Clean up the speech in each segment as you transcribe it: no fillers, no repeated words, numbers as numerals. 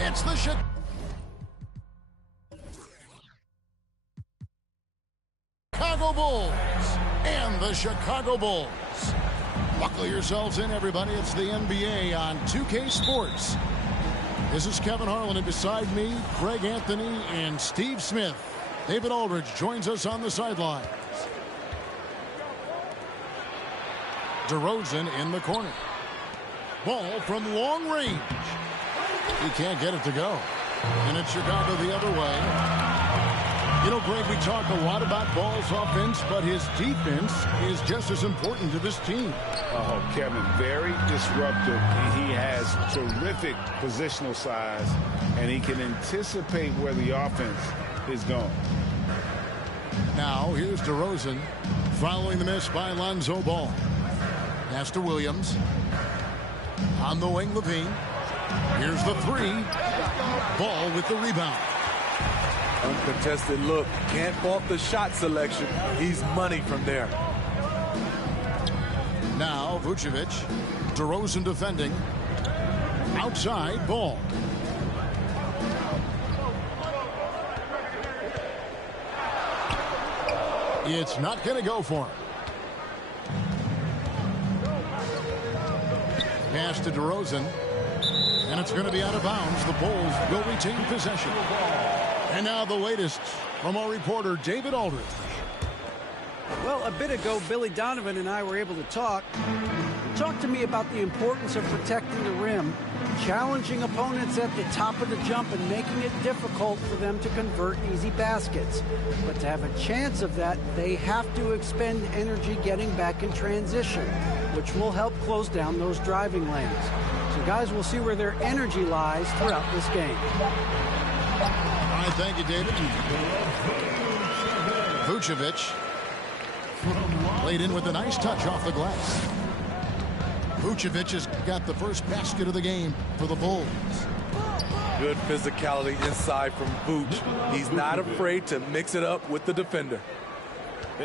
It's the Chicago Bulls and the Chicago Bulls. Buckle yourselves in, everybody. It's the NBA on 2K Sports. This is Kevin Harlan, and beside me, Greg Anthony and Steve Smith. David Aldridge joins us on the sidelines. DeRozan in the corner. Ball from long range. He can't get it to go. And it's Chicago the other way. You know, Greg, we talk a lot about Ball's offense, but his defense is just as important to this team. Oh, Kevin, very disruptive. He has terrific positional size, and he can anticipate where the offense is going. Now, here's DeRozan following the miss by Lonzo Ball. Pass to Williams. On the wing, Levine. Here's the three. Ball with the rebound. Uncontested look. Can't fault the shot selection. He's money from there. Now Vucevic. DeRozan defending. Outside Ball. It's not going to go for him. Pass to DeRozan. And it's going to be out of bounds. The Bulls will retain possession. And now the latest from our reporter, David Aldridge. Well, a bit ago, Billy Donovan and I were able to talk. Talk to me about the importance of protecting the rim, challenging opponents at the top of the jump, and making it difficult for them to convert easy baskets. But to have a chance of that, they have to expend energy getting back in transition, which will help close down those driving lanes. So, guys, we'll see where their energy lies throughout this game. All right, thank you, David. Vucevic played in with a nice touch off the glass. Vucevic has got the first basket of the game for the Bulls. Good physicality inside from Vooch. He's not afraid to mix it up with the defender.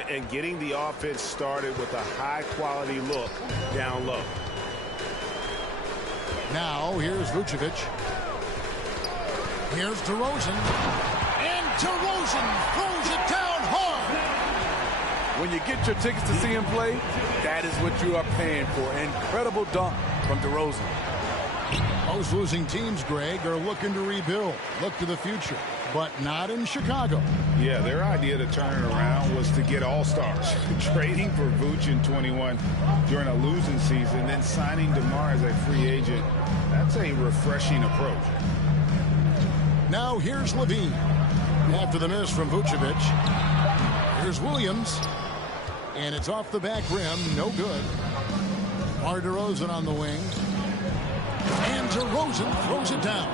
And getting the offense started with a high-quality look down low. Now, here's Vucevic. Here's DeRozan. And DeRozan throws it down hard. When you get your tickets to see him play, that is what you are paying for. Incredible dunk from DeRozan. Most losing teams, Greg, are looking to rebuild, look to the future, but not in Chicago. Yeah, their idea to turn it around was to get all-stars. Trading for Vooch in 21 during a losing season, then signing DeMar as a free agent. That's a refreshing approach. Now here's Levine. After the miss from Vucevic. Here's Williams. And it's off the back rim. No good. DeRozan on the wing. And DeRozan throws it down.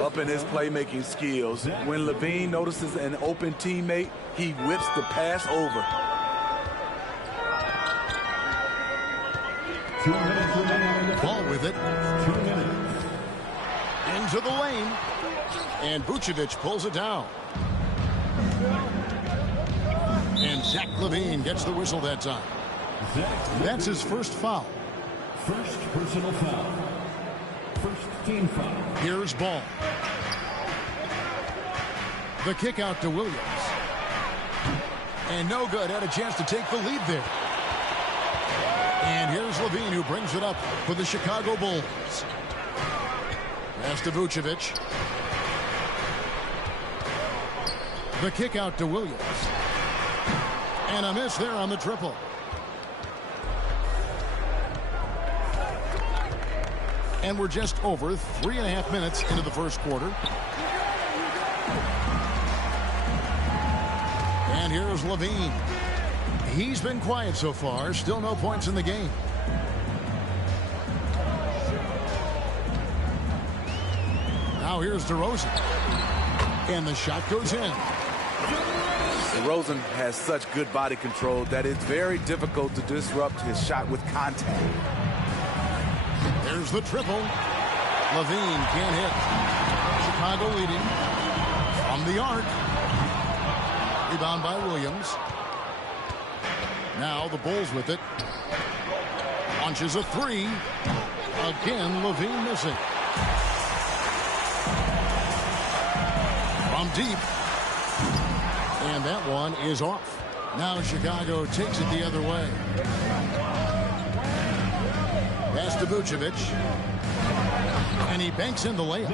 Up in his playmaking skills. When Levine notices an open teammate, he whips the pass over. 2 minutes remaining. Ball with it. 2 minutes. Into the lane. And Vucevic pulls it down. And Zach LaVine gets the whistle that time. That's his first foul. First personal foul. First team foul. Here's Ball. The kick out to Williams. And no good. Had a chance to take the lead there. And here's LaVine, who brings it up for the Chicago Bulls. Pass to Vucevic. The kick out to Williams. And a miss there on the triple. And we're just over 3.5 minutes into the first quarter. And here's LaVine. He's been quiet so far. Still no points in the game. Now here's DeRozan. And the shot goes in. DeRozan has such good body control that it's very difficult to disrupt his shot with contact. There's the triple. LaVine can't hit. Chicago leading from the arc. Rebound by Williams. Now the Bulls with it. Launches a three. Again, LaVine missing. from deep. And that one is off. Now Chicago takes it the other way. Pass to Vucevic. And he banks in the layup.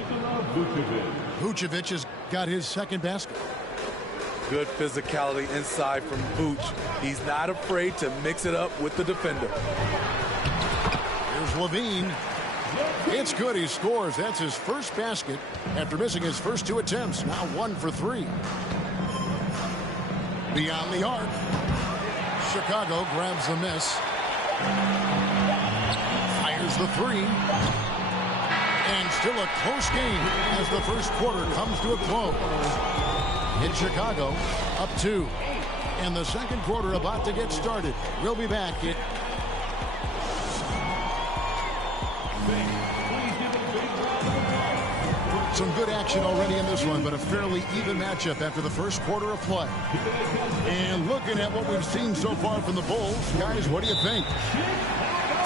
Vucevic has got his second basket. Good physicality inside from Vooch. He's not afraid to mix it up with the defender. Here's Levine. It's good. He scores. That's his first basket after missing his first 2 attempts. Now 1 for 3. Beyond the arc. Chicago grabs the miss. Fires the 3. And still a close game as the first quarter comes to a close. In Chicago, up 2. And the second quarter about to get started. We'll be back. Some good action already in this one, but a fairly even matchup after the first quarter of play. And looking at what we've seen so far from the Bulls, guys, what do you think?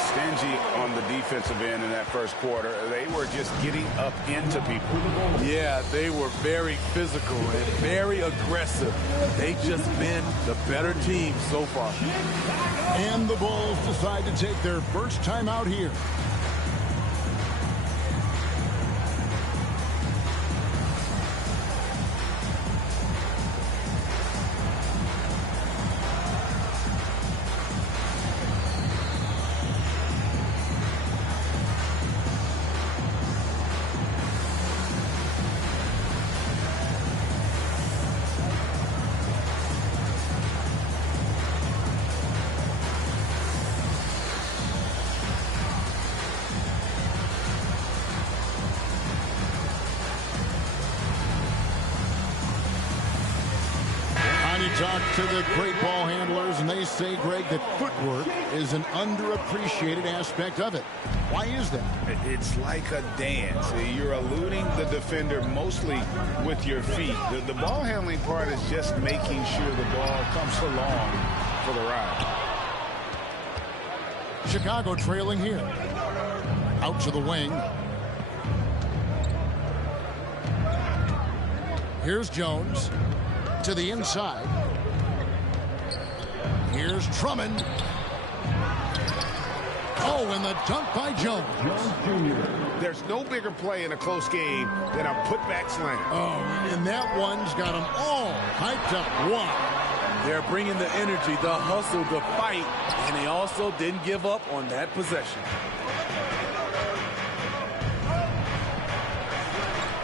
Stingy on the defensive end in that first quarter. They were just getting up into people. Yeah, they were very physical and very aggressive. They've just been the better team so far. And the Bulls decide to take their first time out here. Talk to the great ball handlers, and they say, Greg, that footwork is an underappreciated aspect of it. Why is that? It's like a dance. You're eluding the defender mostly with your feet. The ball handling part is just making sure the ball comes along for the ride. Chicago trailing here. Out to the wing. Here's Jones to the inside. Here's Drummond. Oh, and the dunk by Jones. There's no bigger play in a close game than a putback slam. Oh, and that one's got them all hyped up. Wow. They're bringing the energy, the hustle, the fight, and they also didn't give up on that possession.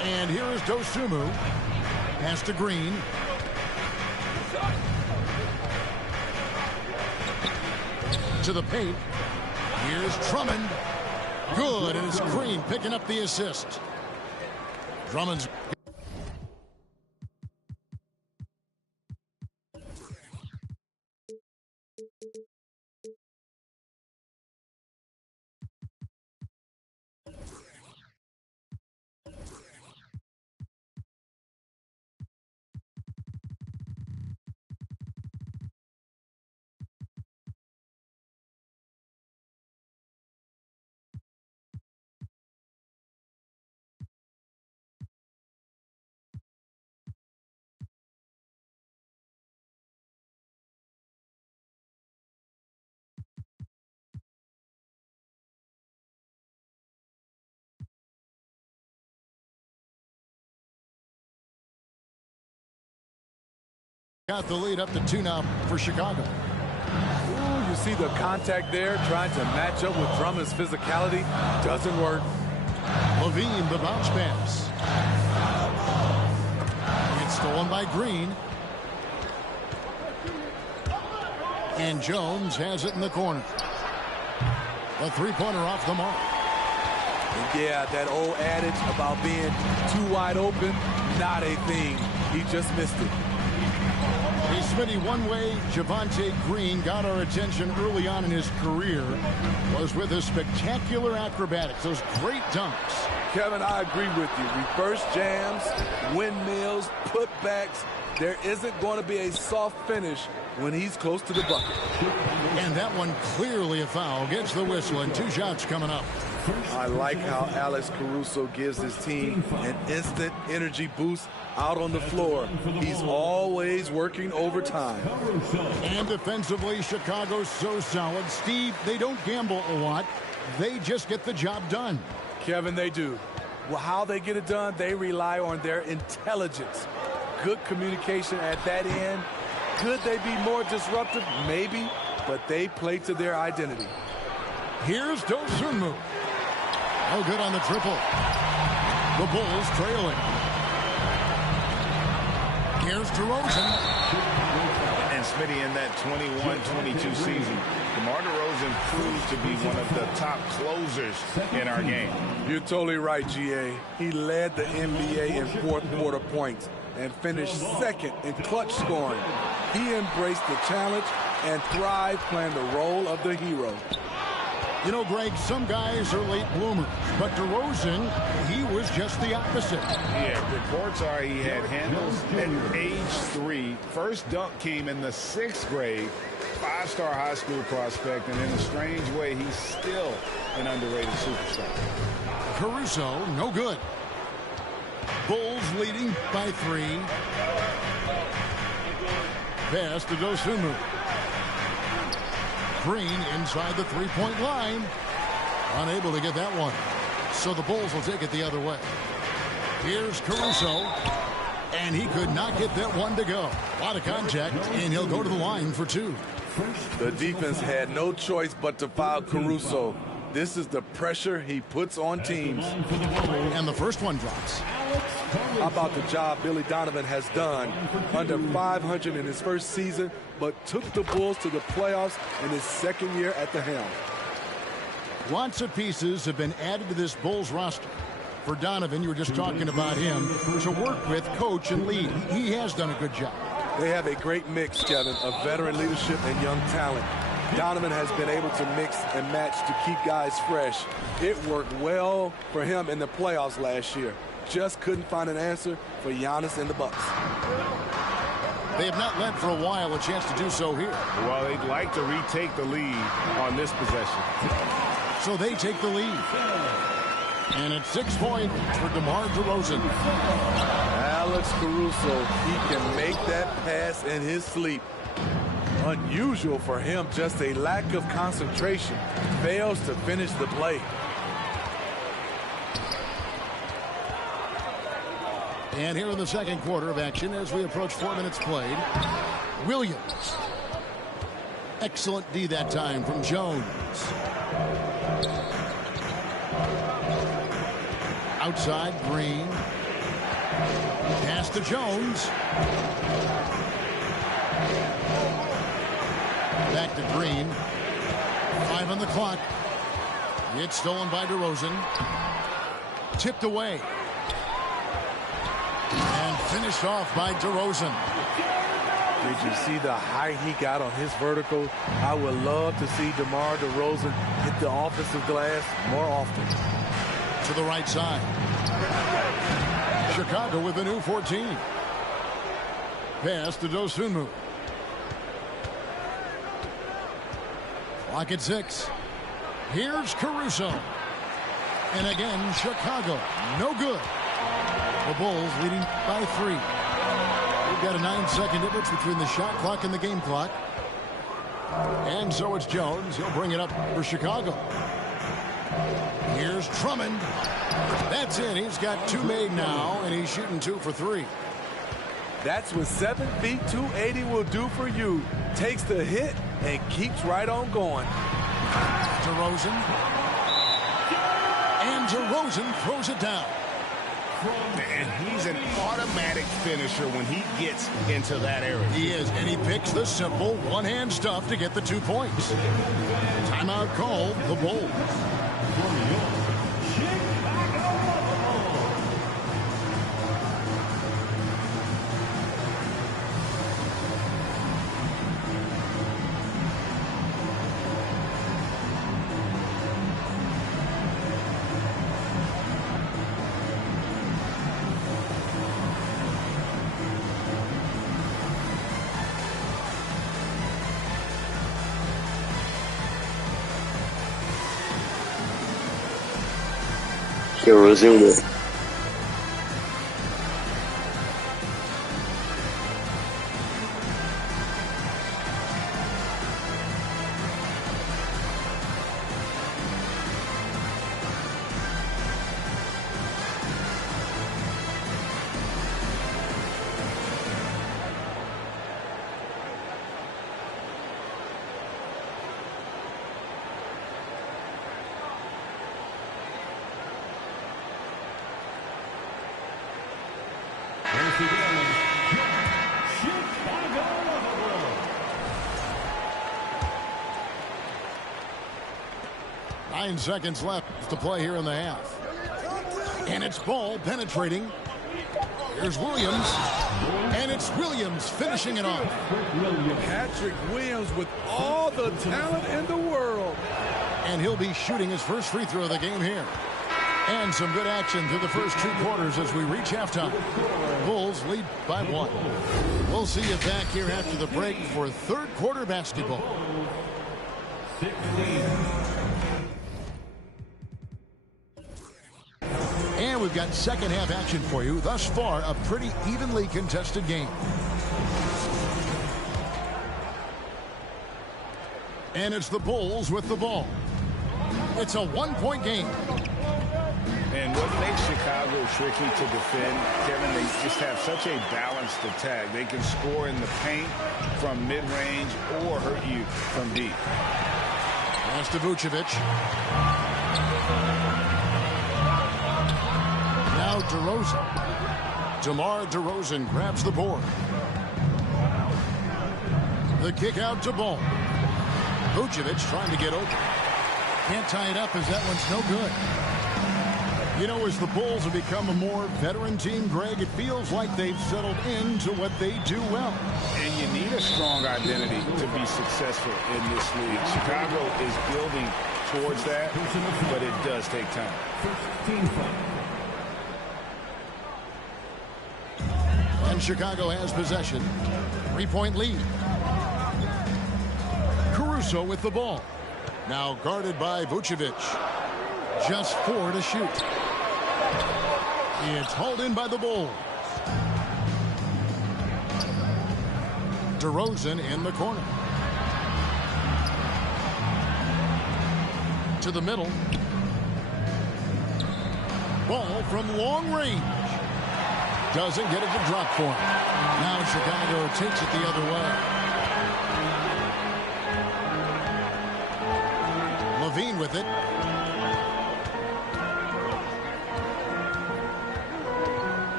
And here is Dosunmu. Pass to Green. To the paint. Here's Drummond. Good, and it's Green picking up the assist. Drummond's... Got the lead up to 2 now for Chicago. Ooh, you see the contact there, trying to match up with Drummond's physicality. Doesn't work. Levine, the bounce pass. It's stolen by Green. And Jones has it in the corner. The three-pointer off the mark. Yeah, that old adage about being too wide open, not a thing. He just missed it. Hey, Smitty, one way Javonte Green got our attention early on in his career was with his spectacular acrobatics, those great dunks. Kevin, I agree with you. Reverse jams, windmills, putbacks. There isn't going to be a soft finish when he's close to the bucket. And that one clearly a foul. Gets the whistle, and 2 shots coming up. I like how Alex Caruso gives his team an instant energy boost out on the floor. He's always working overtime. And defensively, Chicago's so solid. Steve, they don't gamble a lot. They just get the job done. Kevin, they do. Well, how they get it done, they rely on their intelligence. Good communication at that end. Could they be more disruptive? Maybe, but they play to their identity. Here's Dosunmu. Oh, good on the triple. The Bulls trailing. Here's DeRozan. And Smitty, in that 21-22 season, DeMar DeRozan proved to be one of the top closers in our game. You're totally right, GA. He led the NBA in fourth quarter points and finished second in clutch scoring. He embraced the challenge and thrived playing the role of the hero. You know, Greg, some guys are late bloomers, but DeRozan, he was just the opposite. Yeah, reports are he had handles at age 3. First dunk came in the 6th grade. 5-star high school prospect, and in a strange way, he's still an underrated superstar. Caruso, no good. Bulls leading by 3. Pass to Dosunmu. Green inside the three-point line. Unable to get that one. So the Bulls will take it the other way. Here's Caruso. And he could not get that one to go. A lot of contact, and he'll go to the line for 2. The defense had no choice but to foul Caruso. This is the pressure he puts on teams. And the first one drops. How about the job Billy Donovan has done? Under 500 in his first season, but took the Bulls to the playoffs in his second year at the helm. Lots of pieces have been added to this Bulls roster. For Donovan, you were just talking about him, to work with, coach, and lead. He has done a good job. They have a great mix, Kevin, of veteran leadership and young talent. Donovan has been able to mix and match to keep guys fresh. It worked well for him in the playoffs last year. Just couldn't find an answer for Giannis and the Bucks. They have not led for a while, a chance to do so here. Well, they'd like to retake the lead on this possession. So they take the lead. And it's 6 points for DeMar DeRozan. Alex Caruso, he can make that pass in his sleep. Unusual for him, just a lack of concentration. Fails to finish the play. And here in the second quarter of action, as we approach 4 minutes played, Williams. Excellent D that time from Jones. Outside, Green. Pass to Jones. Back to Green. 5 on the clock. It's stolen by DeRozan. Tipped away. And finished off by DeRozan. Did you see the height he got on his vertical? I would love to see DeMar DeRozan hit the offensive glass more often. To the right side. Chicago with a new 14. Pass to Dosunmu. Clock at 6. Here's Caruso. And again, Chicago. No good. The Bulls leading by 3. We've got a 9-second difference between the shot clock and the game clock. And so it's Jones. He'll bring it up for Chicago. Here's Drummond. That's in. He's got 2 made now, and he's shooting 2 for 3. That's what 7 feet 280 will do for you. Takes the hit and keeps right on going. DeRozan. And DeRozan throws it down. And he's an automatic finisher when he gets into that area. He is, and he picks the simple one-hand stuff to get the 2 points. Timeout called, the Bulls. DeRozan with Once again, Chicago. 9 seconds left to play here in the half. And it's Ball penetrating. Here's Williams. And it's Williams finishing it off. Patrick Williams with all the talent in the world. And he'll be shooting his first free throw of the game here. And some good action through the first 2 quarters as we reach halftime. Bulls lead by 1. We'll see you back here after the break for third quarter basketball. 16. And we've got second half action for you. Thus far, a pretty evenly contested game. And it's the Bulls with the ball. It's a 1-point game. And what makes Chicago tricky to defend, Kevin, they just have such a balanced attack. They can score in the paint from mid-range or hurt you from deep. Pass to Vucevic. Now DeRozan. DeMar DeRozan grabs the board. The kick out to Ball. Vucevic trying to get open. Can't tie it up as that one's no good. You know, as the Bulls have become a more veteran team, Greg, it feels like they've settled into what they do well. And you need a strong identity to be successful in this league. Chicago is building towards that, but it does take time. 16 foul. And Chicago has possession. 3-point lead. Caruso with the ball. Now guarded by Vucevic. Just 4 to shoot. It's hauled in by the Bulls. DeRozan in the corner. To the middle. Ball from long range. Doesn't get it to drop for him. Now Chicago takes it the other way. Levine with it.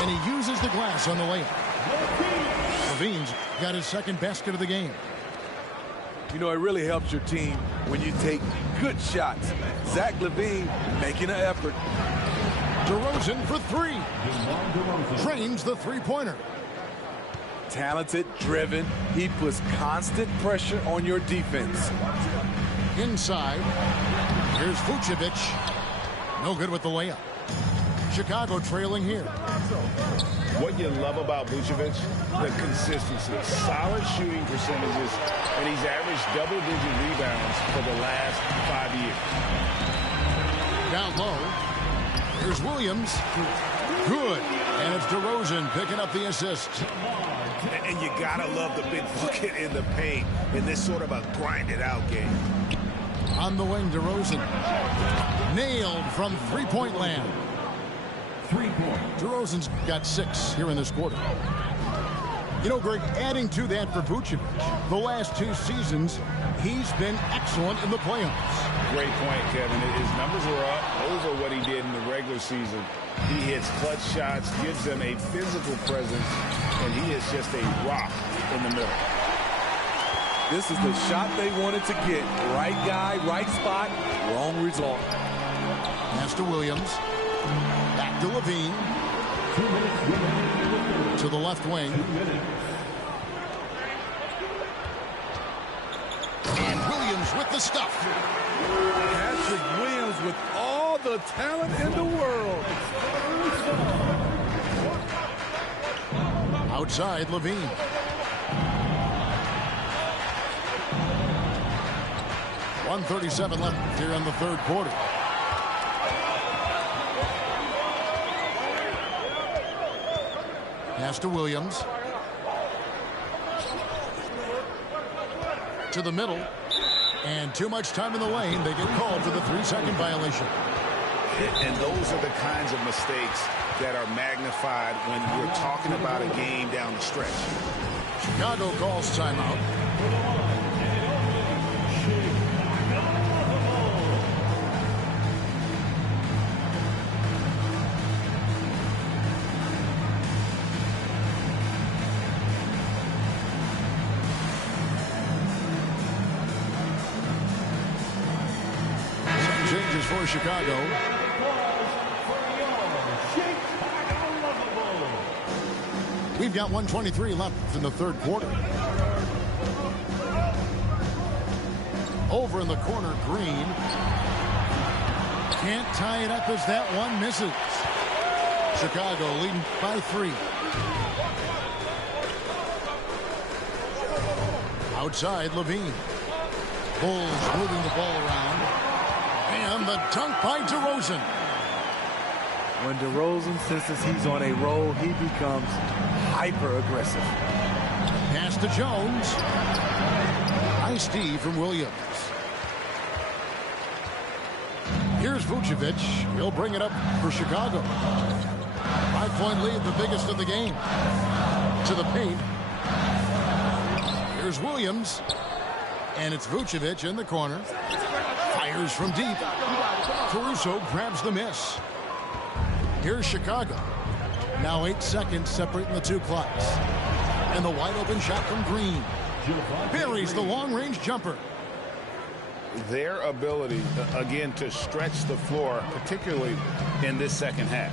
And he uses the glass on the layup. Levine's got his second basket of the game. You know, it really helps your team when you take good shots. Zach LaVine making an effort. DeRozan for 3. Trains the three-pointer. Talented, driven. He puts constant pressure on your defense. Inside. Here's Vucevic. No good with the layup. Chicago trailing here. What you love about Vucevic, the consistency, solid shooting percentages, and he's averaged double-digit rebounds for the last 5 years. Down low. Here's Williams. Good. And it's DeRozan picking up the assist. And you gotta love the big bucket in the paint in this sort of a grinded-out game. On the wing, DeRozan. Nailed from three-point land. 3-point. DeRozan's got 6 here in this quarter. You know, Greg, adding to that for Vucevic, the last 2 seasons, he's been excellent in the playoffs. Great point, Kevin. His numbers were up over what he did in the regular season. He hits clutch shots, gives them a physical presence, and he is just a rock in the middle. This is the shot they wanted to get. Right guy, right spot, wrong result. Pass to Williams. Back to Levine. To the left wing. And Williams with the stuff. Patrick Williams with all the talent in the world. Outside, Levine. 1:37 left here in the third quarter. Pass to Williams. To the middle. And too much time in the lane. They get called for the 3-second violation. And those are the kinds of mistakes that are magnified when we're talking about a game down the stretch. Chicago calls timeout. Some changes for Chicago. We've got 1:23 left in the third quarter. Over in the corner, Green. Can't tie it up as that one misses. Chicago leading by 3. Outside, Levine. Bulls moving the ball around. And the dunk by DeRozan. When DeRozan senses he's on a roll, he becomes hyper-aggressive. Pass to Jones. Nice D from Williams. Here's Vucevic. He'll bring it up for Chicago. 5-point lead, the biggest of the game. To the paint. Here's Williams. And it's Vucevic in the corner. Fires from deep. Caruso grabs the miss. Here's Chicago. Now 8 seconds separating the two clocks. And the wide open shot from Green. Buries the long-range jumper. Their ability, again, to stretch the floor, particularly in this second half.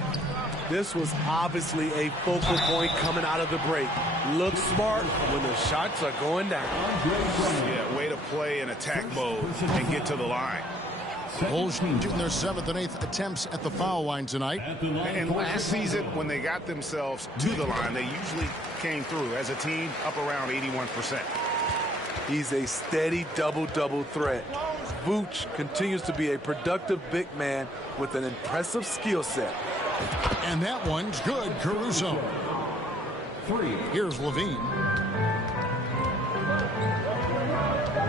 This was obviously a focal point coming out of the break. Look smart when the shots are going down. Yeah, way to play in attack mode and get to the line. Bulls shooting their 7th and 8th attempts at the foul line tonight. And last season, when they got themselves to the line, they usually came through as a team up around 81%. He's a steady double-double threat. Vooch continues to be a productive big man with an impressive skill set. And that one's good, Caruso. 3. Here's Levine.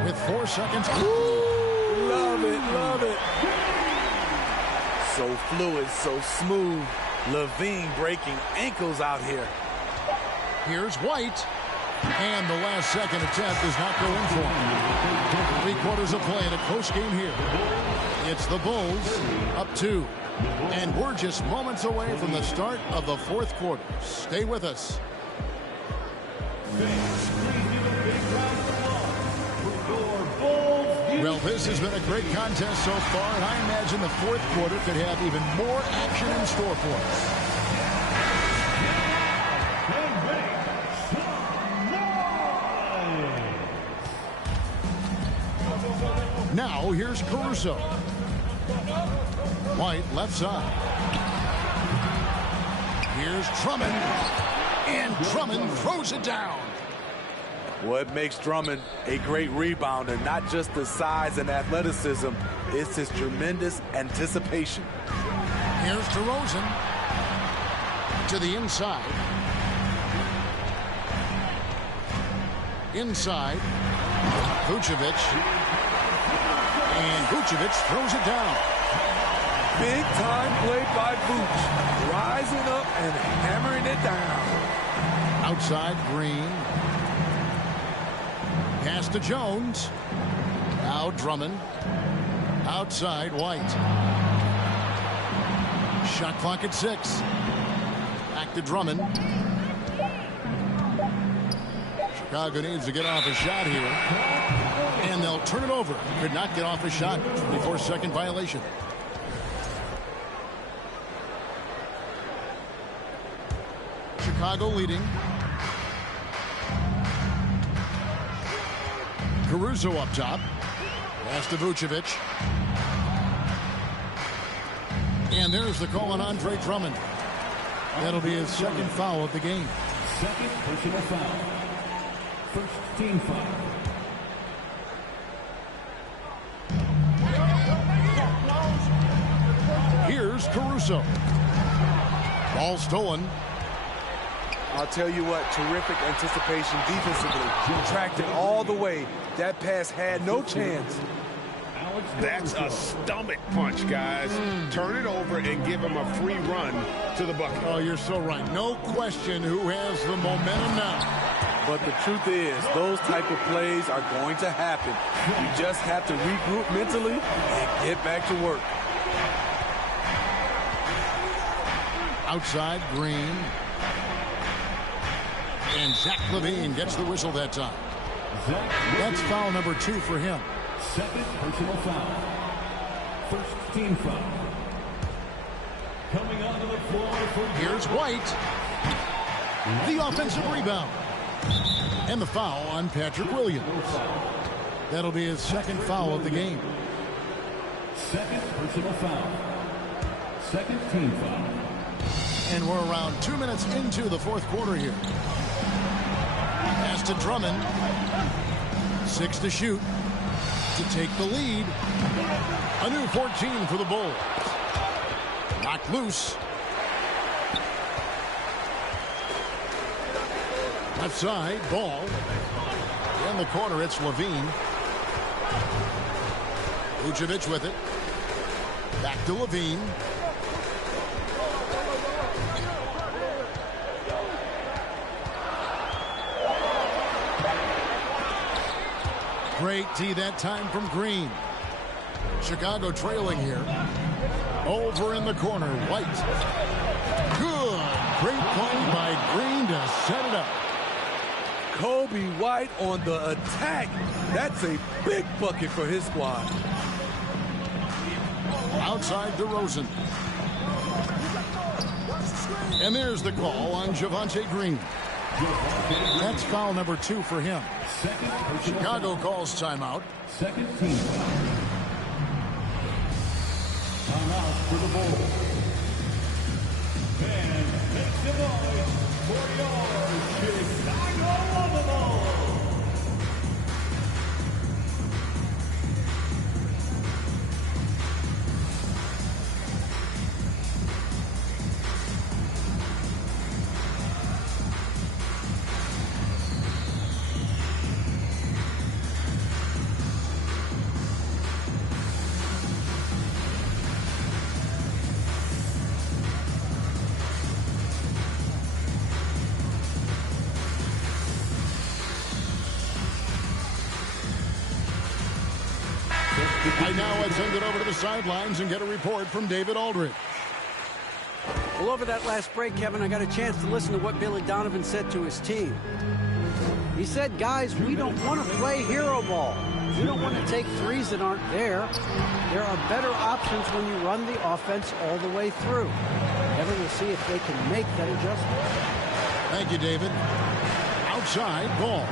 With 4 seconds. Love it, love it. So fluid, so smooth. Levine breaking ankles out here. Here's White. And the last second attempt does not go in for him. 3/4 of play in a close game here. It's the Bulls up 2. And we're just moments away from the start of the fourth quarter. Stay with us. Well, this has been a great contest so far, and I imagine the fourth quarter could have even more action in store for us. Now, here's Caruso. White, left side. Here's Drummond. And Drummond throws it down. What makes Drummond a great rebounder, not just the size and athleticism, it's his tremendous anticipation. Here's DeRozan. To the inside. Inside. Vucevic. And Vucevic throws it down. Big time play by Vooch. Rising up and hammering it down. Outside, Green. Pass to Jones. Now Drummond. Outside, White. Shot clock at 6. Back to Drummond. Chicago needs to get off a shot here. And they'll turn it over. Could not get off a shot. 24-second violation. Chicago leading. Caruso up top. Pass to Vucevic. And there's the call on Andre Drummond. That'll be his second foul of the game. Second personal foul. First team foul. Here's Caruso. Ball stolen. I'll tell you what, terrific anticipation defensively. Tracked it all the way. That pass had no chance. That's a stomach punch, guys. Turn it over and give him a free run to the bucket. Oh, you're so right. No question who has the momentum now. But the truth is, those type of plays are going to happen. You just have to regroup mentally and get back to work. Outside, Green. And Zach LaVine gets the whistle that time. That's foul number 2 for him. Second personal foul. First team foul. Coming onto the floor for Here's White. The offensive rebound. And the foul on Patrick Williams. That'll be his second foul of the game. second personal foul. Second team foul. And we're around 2 minutes into the fourth quarter here. Pass to Drummond. 6 to shoot. To take the lead. A new 14 for the Bulls. Knocked loose. Left side, Ball. In the corner, it's LaVine. Vucevic with it. Back to LaVine. Great D that time from Green. Chicago trailing here. Over in the corner, White. Good. Great play by Green to set it up. Kobe White on the attack. That's a big bucket for his squad. Outside DeRozan. And there's the call on Javonte Green. That's foul number 2 for him. Chicago calls timeout. Second team foul. Timeout for the Bulls. And makes the noise for your Chicago Bulls. Right now, let's send it over to the sidelines and get a report from David Aldridge. Well, over that last break, Kevin, I got a chance to listen to what Billy Donovan said to his team. He said, guys, we don't want to play hero ball. We don't want to take threes that aren't there. There are better options when you run the offense all the way through. Kevin, we'll see if they can make that adjustment. Thank you, David. Outside, Ball.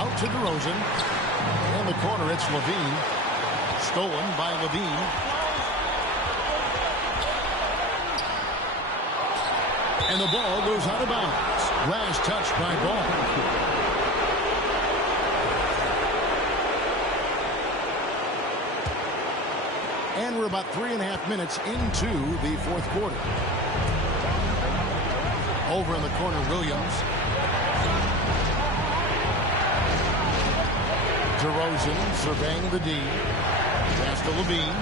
Out to DeRozan. In the corner, it's LaVine. Stolen by LaVine. And the ball goes out of bounds. Last touch by Ball. And we're about 3.5 minutes into the fourth quarter. Over in the corner, Williams. DeRozan surveying the D. Pass to LaVine.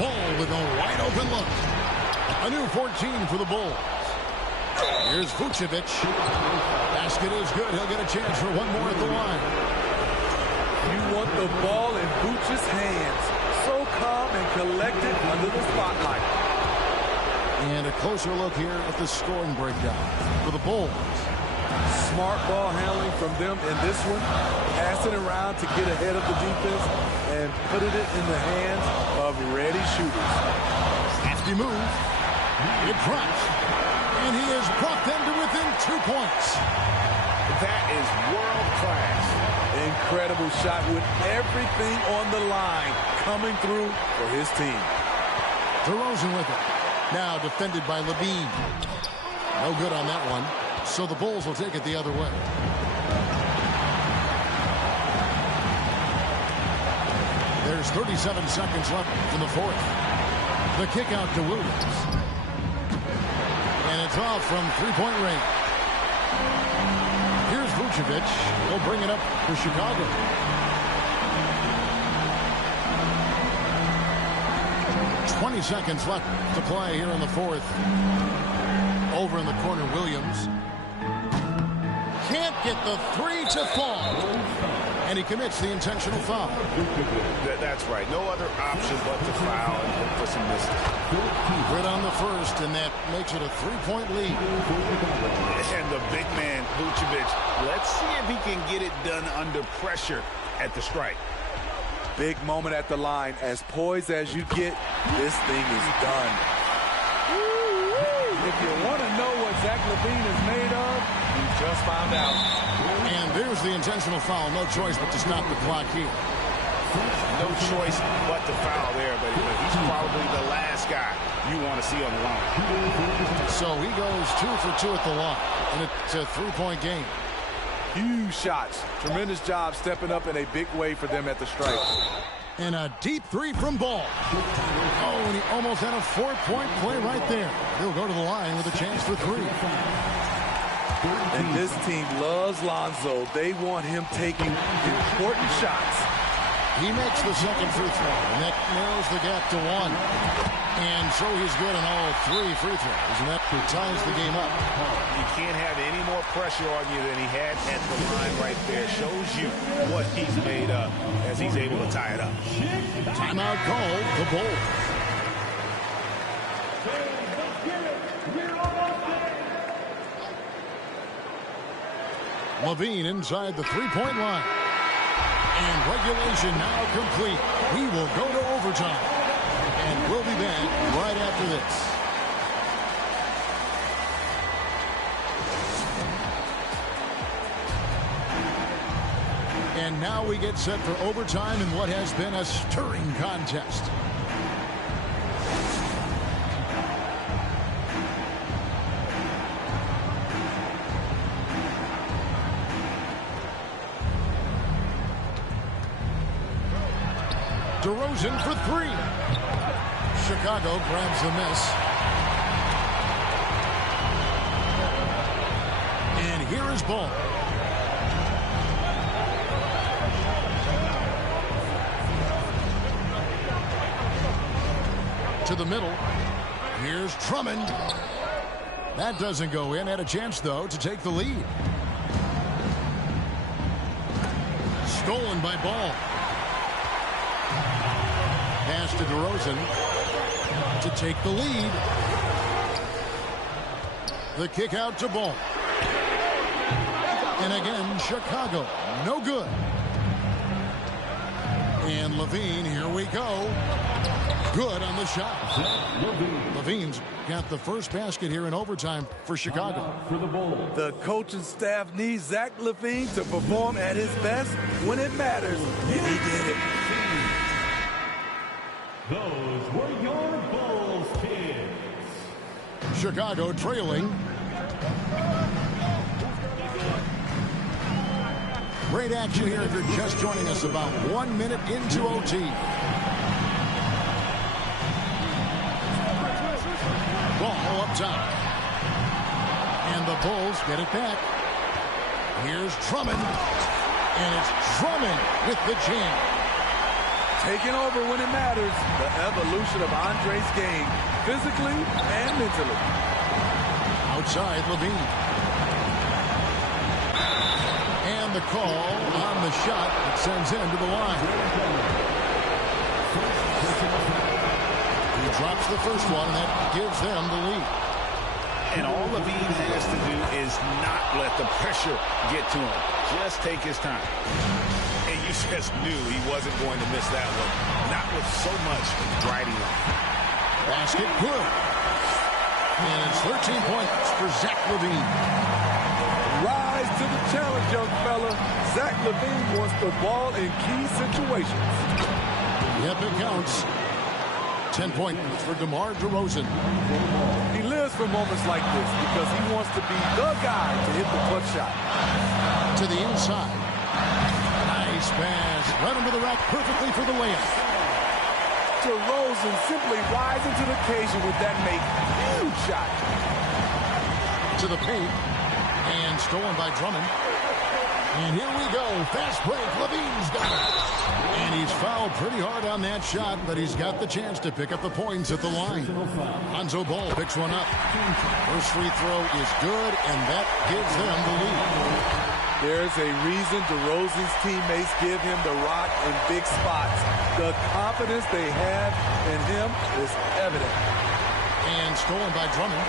Ball with a wide open look. A new 14 for the Bulls. Here's Vucevic. Basket is good. He'll get a chance for one more at the line. You want the ball in Vooch's hands. So calm and collected under the spotlight. And a closer look here at the scoring breakdown for the Bulls. Smart ball handling from them in this one. Passing around to get ahead of the defense and putting it in the hands of ready shooters. Hefty move. It drops. And he has brought them to within 2 points. That is world class. Incredible shot with everything on the line coming through for his team. DeRozan with it. Now defended by LaVine. No good on that one. So the Bulls will take it the other way. There's 37 seconds left in the fourth. The kick out to Williams. And it's off from three-point range. Here's Vucevic. He'll bring it up for Chicago. .20 seconds left to play here in the fourth. Over in the corner, Williams. Can't get the three to fall. And he commits the intentional foul. That's right. No other option but to foul and hope for some mistakes. Right on the first, and that makes it a three-point lead. And the big man, Vucevic, let's see if he can get it done under pressure at the strike. Big moment at the line. As poised as you get, this thing is done. If you want to know what Zach LaVine is made of, you just found out. And there's the intentional foul. No choice but to stop the clock here. No choice but to foul there, but he's probably the last guy you want to see on the line. So he goes 2 for 2 at the line, and it's a three-point game. Huge shots. Tremendous job stepping up in a big way for them at the strike. And a deep three from Ball. Oh, and he almost had a 4-point play right there. He'll go to the line with a chance for three. And this team loves Lonzo. They want him taking important shots. He makes the second free throw, and that narrows the gap to 1. And so he's good on all 3 free throws, and that ties the game up. You can't have any more pressure on you than he had at the line right there. Shows you what he's made of as he's able to tie it up. Timeout called, the Bulls. LaVine inside the three-point line. And regulation now complete. We will go to overtime. And we'll be back right after this. And now we get set for overtime in what has been a stirring contest. DeRozan for three. Chicago grabs the miss. And here is Ball. To the middle. Here's Drummond. That doesn't go in. Had a chance, though, to take the lead. Stolen by Ball. Pass to DeRozan to take the lead. The kick out to Ball. And again, Chicago, no good. And LaVine, here we go. Good on the shot. LaVine's got the first basket here in overtime for Chicago. The coaching staff needs Zach LaVine to perform at his best when it matters, and he did it. Those were your Bulls kids. Chicago trailing. Great action here if you're just joining us, about 1 minute into OT. Ball up top. And the Bulls get it back. Here's Drummond. And it's Drummond with the jam. Taking over when it matters. The evolution of Andre's game, physically and mentally. Outside LaVine. And the call on the shot that sends him to the line. He drops the first one, and that gives them the lead. And all LaVine has to do is not let the pressure get to him. Just take his time. And you just knew he wasn't going to miss that one. Not with so much riding on. Basket good. And it's 13 points for Zach LaVine. Rise to the challenge, young fella. Zach LaVine wants the ball in key situations. Yep, it counts. 10 points for DeMar DeRozan. He lives for moments like this because he wants to be the guy to hit the clutch shot. To the inside. Nice pass. Right under the rack perfectly for the layup. DeRozan simply rising to the occasion with that make. Huge shot. To the paint. And stolen by Drummond. And here we go. Fast break. Levine's got it. And he's fouled pretty hard on that shot, but he's got the chance to pick up the points at the line. Lonzo Ball picks one up. First free throw is good, and that gives them the lead. There's a reason DeRozan's teammates give him the rock in big spots. The confidence they have in him is evident. And stolen by Drummond.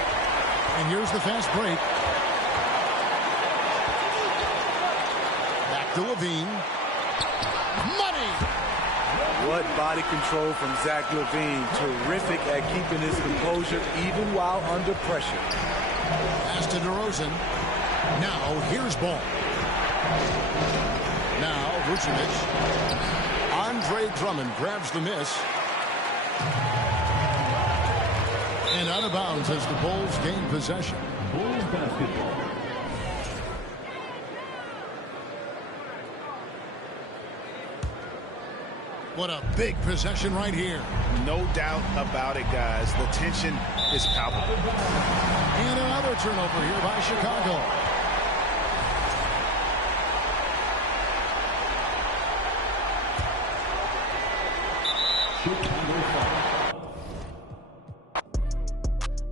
And here's the fast break. Back to Levine. Money! What body control from Zach LaVine. Terrific at keeping his composure even while under pressure. Pass to DeRozan. Now here's Ball. Now Vucevic. Andre Drummond grabs the miss. And out of bounds as the Bulls gain possession. Bulls basketball. What a big possession right here. No doubt about it, guys. The tension is palpable. And another turnover here by Chicago.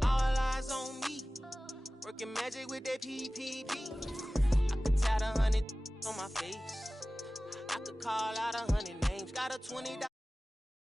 All eyes on me. Working magic with that PPP. I could tat 100 on my face. I could call out 100 names. Got a $20